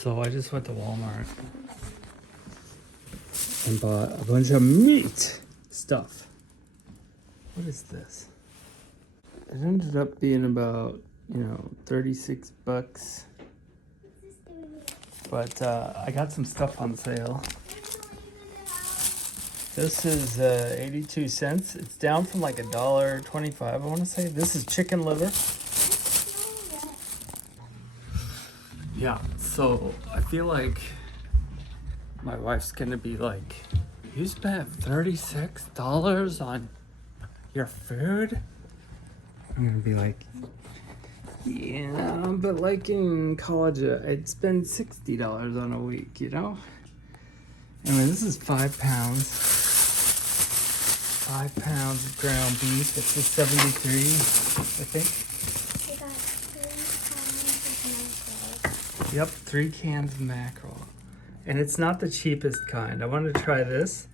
So I just went to Walmart and bought a bunch of meat stuff. What is this? It ended up being about, 36 bucks. But I got some stuff on sale. This is 82 cents. It's down from like $1.25, I want to say. This is chicken liver. Yeah, so I feel like my wife's gonna be like, you spent $36 on your food? I'm gonna be like, yeah, but like in college, I'd spend $60 on a week, Anyway, this is 5 pounds. 5 pounds of ground beef. It's just 73, I think. Yep, 3 cans of mackerel. And it's not the cheapest kind. I wanted to try this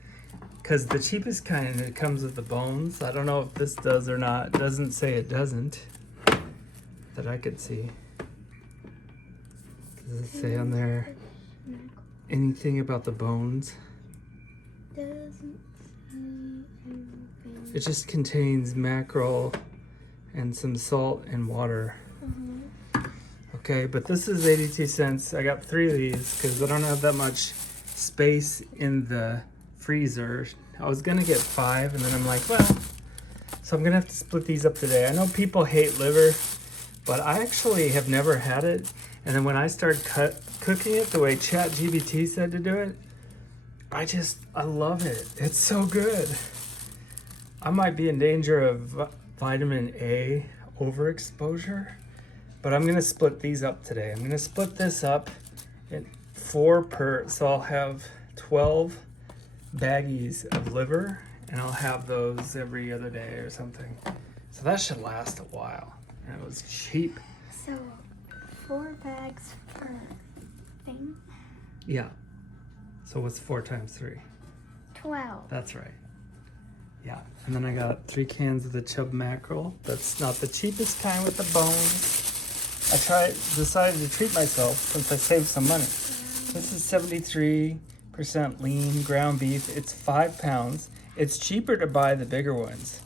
because the cheapest kind, it comes with the bones. I don't know if this does or not. It doesn't say it doesn't that I could see. Does it say on there anything about the bones? Doesn't say anything. It just contains mackerel and some salt and water. Okay, but this is 82 cents. I got 3 of these because I don't have that much space in the freezer. I was gonna get 5 and then I'm like, well, so I'm gonna have to split these up today. I know people hate liver, but I actually have never had it. And then when I started cooking it the way ChatGPT said to do it, I love it. It's so good. I might be in danger of vitamin A overexposure. But I'm gonna split these up today. I'm gonna split this up in 4 per, so I'll have 12 baggies of liver and I'll have those every other day or something. So that should last a while. And it was cheap. So 4 bags per thing? Yeah. So what's 4 times 3? 12. That's right. Yeah. And then I got 3 cans of the chub mackerel. That's not the cheapest kind with the bones. I decided to treat myself since I saved some money. This is 73% lean ground beef. It's 5 pounds. It's cheaper to buy the bigger ones.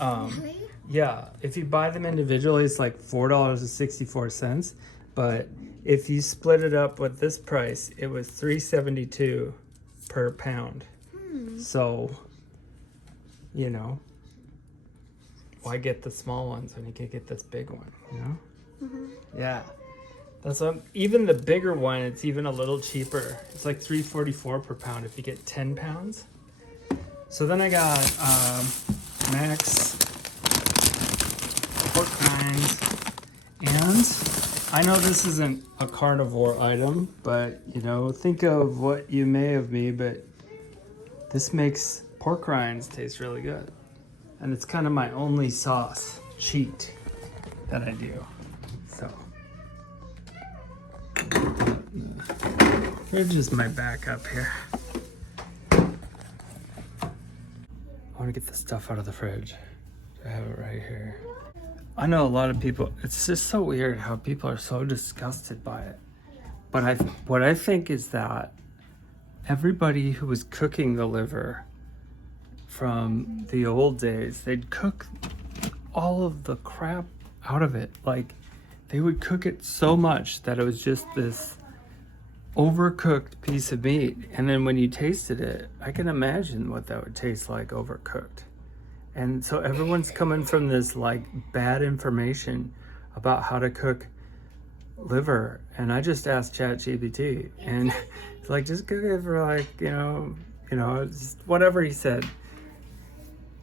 Really? Yeah, if you buy them individually, it's like $4.64. But if you split it up with this price, it was $3.72 per pound. So, why get the small ones when you can get this big one, Yeah, that's what. Even the bigger one, it's even a little cheaper. It's like $3.44 per pound if you get 10 pounds. So then I got Max pork rinds, and I know this isn't a carnivore item, but think of what you may of me, but this makes pork rinds taste really good, and it's kind of my only sauce cheat that I do. So, fridge is my backup here. I want to get the stuff out of the fridge. I have it right here. I know a lot of people, it's just so weird how people are so disgusted by it. But what I think is that everybody who was cooking the liver from the old days, they'd cook all of the crap out of it. Like, they would cook it so much that it was just this overcooked piece of meat. And then when you tasted it, I can imagine what that would taste like overcooked. And so everyone's coming from this like bad information about how to cook liver. And I just asked ChatGPT, and it's like, just cook it for like, just whatever he said.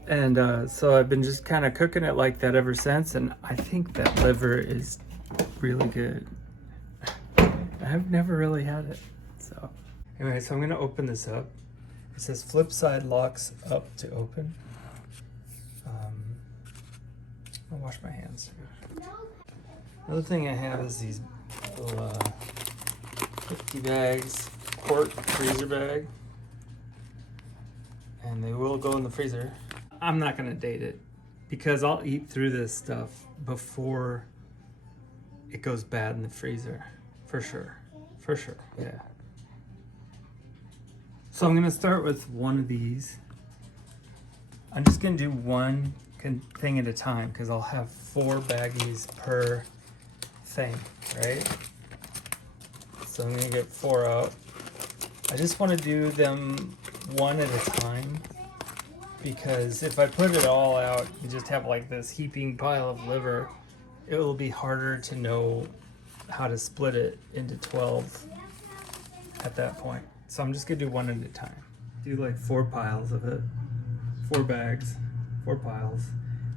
And so I've been just kind of cooking it like that ever since. And I think that liver is really good. I've never really had it. So anyway, so I'm gonna open this up. It says flip side locks up to open. I'll wash my hands. Another thing I have is these little 50 bags, quart freezer bag. And they will go in the freezer. I'm not gonna date it because I'll eat through this stuff before it goes bad in the freezer, for sure. For sure, yeah. So I'm gonna start with one of these. I'm just gonna do one thing at a time because I'll have 4 baggies per thing, right? So I'm gonna get 4 out. I just wanna do them one at a time because if I put it all out, you just have like this heaping pile of liver. It will be harder to know how to split it into 12 at that point. So I'm just gonna do one at a time. Do like 4 piles of it, 4 bags, 4 piles.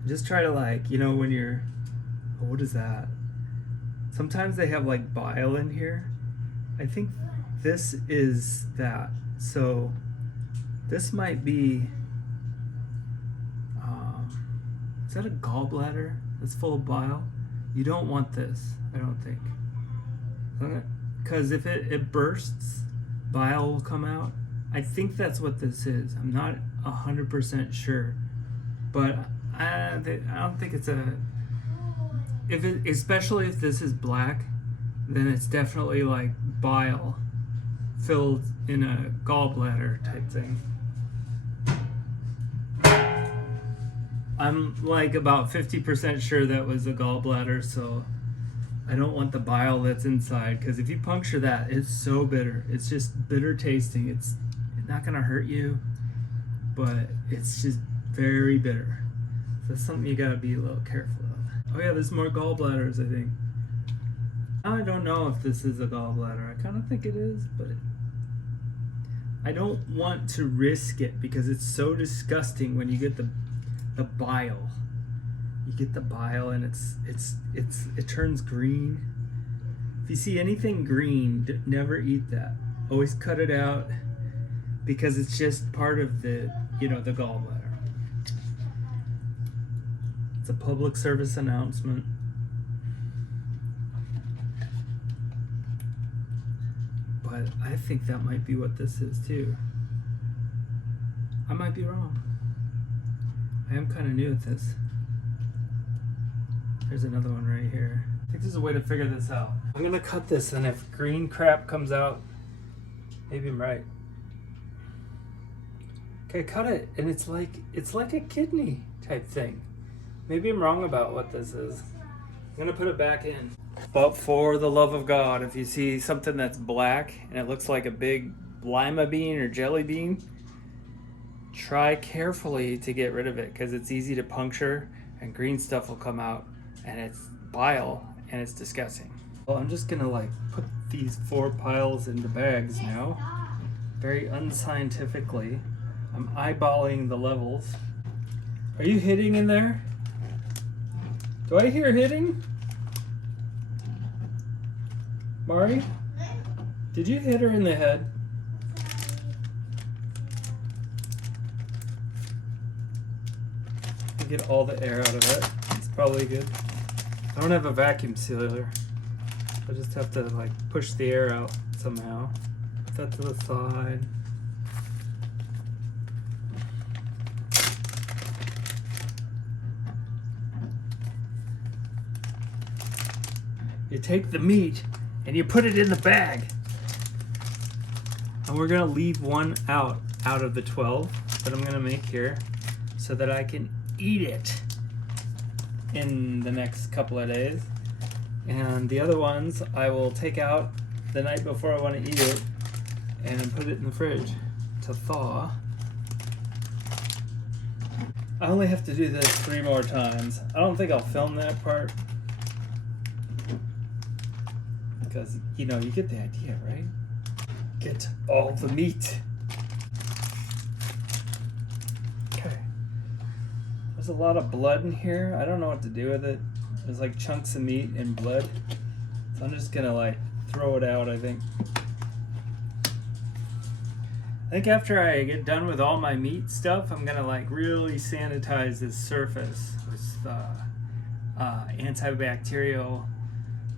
Just try to like, you know, when you're, oh, what is that? Sometimes they have like bile in here. I think this is that. So this might be, is that a gallbladder that's full of bile? You don't want this, I don't think. Because if it bursts, bile will come out. I think that's what this is. I'm not 100% sure, but I don't think it's a. Especially if this is black, then it's definitely like bile filled in a gallbladder type thing. I'm like about 50% sure that was a gallbladder, so I don't want the bile that's inside, because if you puncture that, it's so bitter. It's just bitter tasting. It's not gonna hurt you, but it's just very bitter. So that's something you gotta be a little careful of. Oh yeah, there's more gallbladders, I think. I don't know if this is a gallbladder. I kind of think it is, but I don't want to risk it because it's so disgusting when you get the bile. You get the bile and it turns green. If you see anything green, never eat that. Always cut it out because it's just part of the, you know, the gallbladder. It's a public service announcement. But I think that might be what this is too. I might be wrong. I am kind of new at this. There's another one right here. I think there's a way to figure this out. I'm gonna cut this, and if green crap comes out, maybe I'm right. Okay, cut it, and it's like a kidney type thing. Maybe I'm wrong about what this is. I'm gonna put it back in. But for the love of God, if you see something that's black and it looks like a big lima bean or jelly bean, try carefully to get rid of it because it's easy to puncture and green stuff will come out and it's bile and it's disgusting. Well, I'm just gonna like put these 4 piles into bags now. Very unscientifically. I'm eyeballing the levels. Are you hitting in there? Do I hear hitting? Mari? Did you hit her in the head? Get all the air out of it. It's probably good. I don't have a vacuum sealer. I just have to like push the air out somehow. Put that to the side. You take the meat and you put it in the bag. And we're gonna leave one out of the 12 that I'm gonna make here so that I can eat it in the next couple of days. And the other ones I will take out the night before I want to eat it and put it in the fridge to thaw. I only have to do this 3 more times. I don't think I'll film that part because, you know, you get the idea, right? Get all the meat. There's a lot of blood in here. I don't know what to do with it. There's like chunks of meat and blood. So I'm just gonna like throw it out, I think. I think after I get done with all my meat stuff, I'm gonna like really sanitize this surface with antibacterial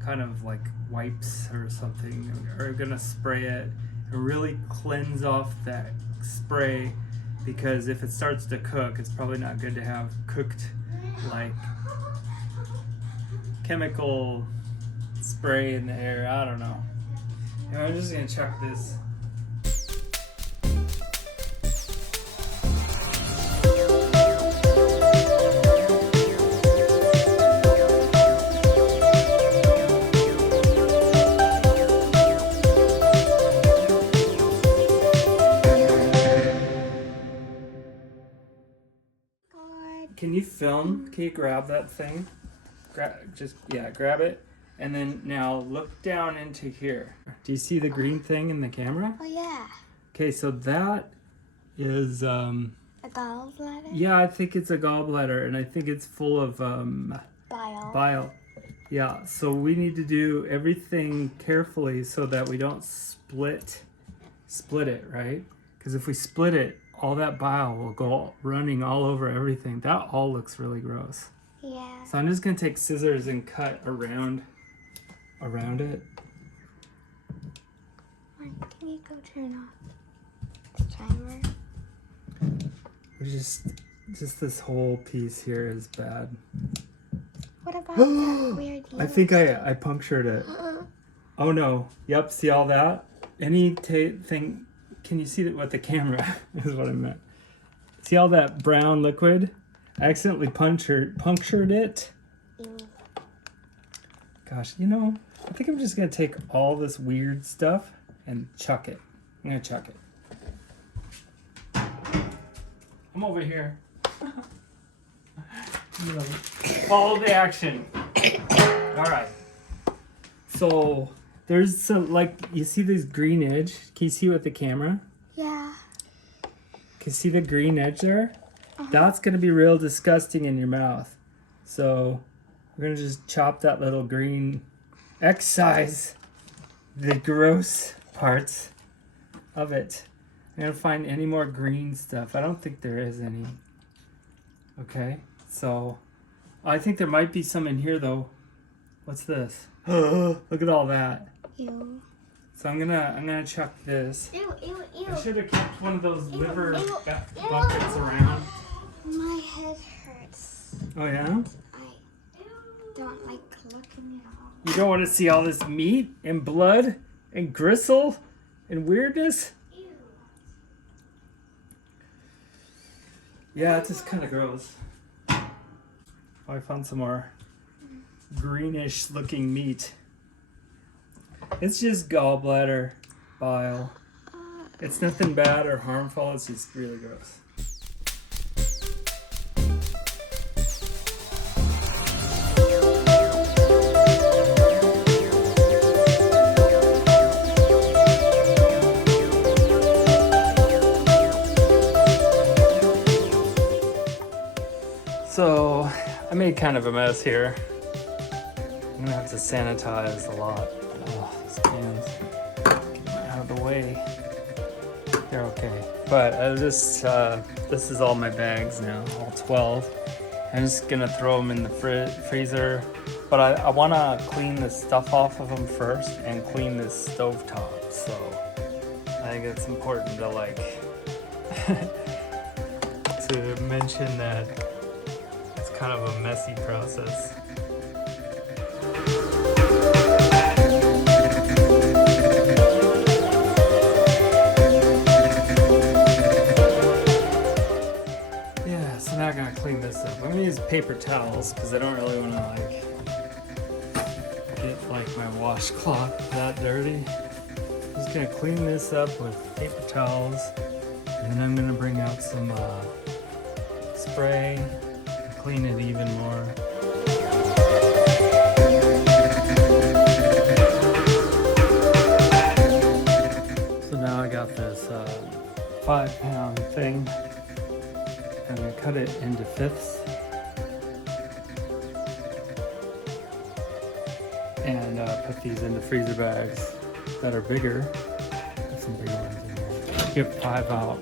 kind of like wipes or something. Or gonna spray it and really cleanse off that spray. Because if it starts to cook, it's probably not good to have cooked like chemical spray in the air. I don't know. You know, I'm just gonna check this. Can you film? Can you grab that thing? Grab it. And then now look down into here. Do you see the green thing in the camera? Oh yeah. Okay, so that is A gallbladder? yeah, I think it's a gallbladder, and I think it's full of bile. Yeah, so we need to do everything carefully so that we don't split it, right? Because if we split it, all that bile will go running all over everything. That all looks really gross. Yeah. So I'm just gonna take scissors and cut around it. Can you go turn off the timer? Just this whole piece here is bad. What about that weird I think I punctured it. Oh no. Yep, see all that? Any thing, can you see that with the camera is what I meant. See all that brown liquid? I accidentally punctured it. Ew. Gosh, you know, I think I'm just gonna take all this weird stuff and chuck it. I'm gonna chuck it. I'm over here. Follow the action. All right. So there's some, like, you see this green edge? Can you see with the camera? Yeah. Can you see the green edge there? That's gonna be real disgusting in your mouth. So we're gonna just chop that little green, excise the gross parts of it. I'm gonna find any more green stuff. I don't think there is any. Okay, so I think there might be some in here though. What's this? Look at all that. Ew. So I'm gonna chuck this. Ew, ew, ew. I should have kept one of those liver ew, buckets around. My head hurts. Oh yeah? I don't like looking at all. You don't want to see all this meat and blood and gristle and weirdness? Ew. Yeah, it's just kind of gross. Oh, I found some more greenish looking meat. It's just gallbladder bile. It's nothing bad or harmful, it's just really gross. So, I made kind of a mess here. I'm gonna have to sanitize a lot. Oh, these cans. Get them out of the way. They're okay. But this is all my bags now, all 12. I'm just gonna throw them in the freezer. But I wanna clean the stuff off of them first and clean this stovetop. So I think it's important to like to mention that it's kind of a messy process. Yeah, so now I'm gonna clean this up. I'm gonna use paper towels because I don't really want to like get like my washcloth that dirty. I'm just gonna clean this up with paper towels, and then I'm gonna bring out some spray and clean it even more. So now I got this 5-pound thing. I'm gonna cut it into fifths and put these into freezer bags that are bigger. Put some bigger ones in there. Get 5 out.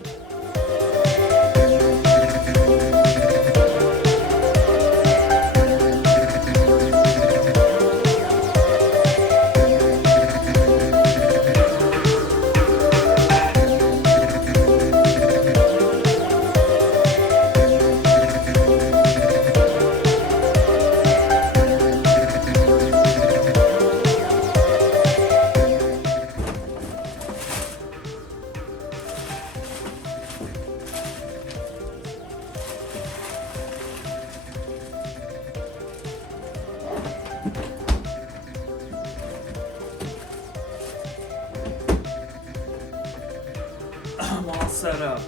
them all set up.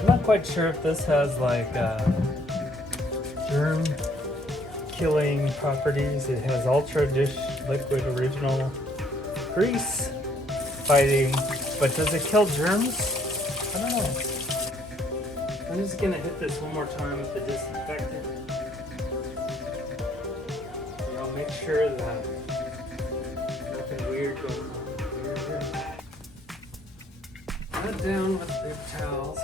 I'm not quite sure if this has like germ killing properties. It has Ultra Dish Liquid Original Grease Fighting, but does it kill germs? I don't know. I'm just gonna hit this one more time with the disinfectant. And I'll make sure that nothing weird goes on here. Put it down with paper towels.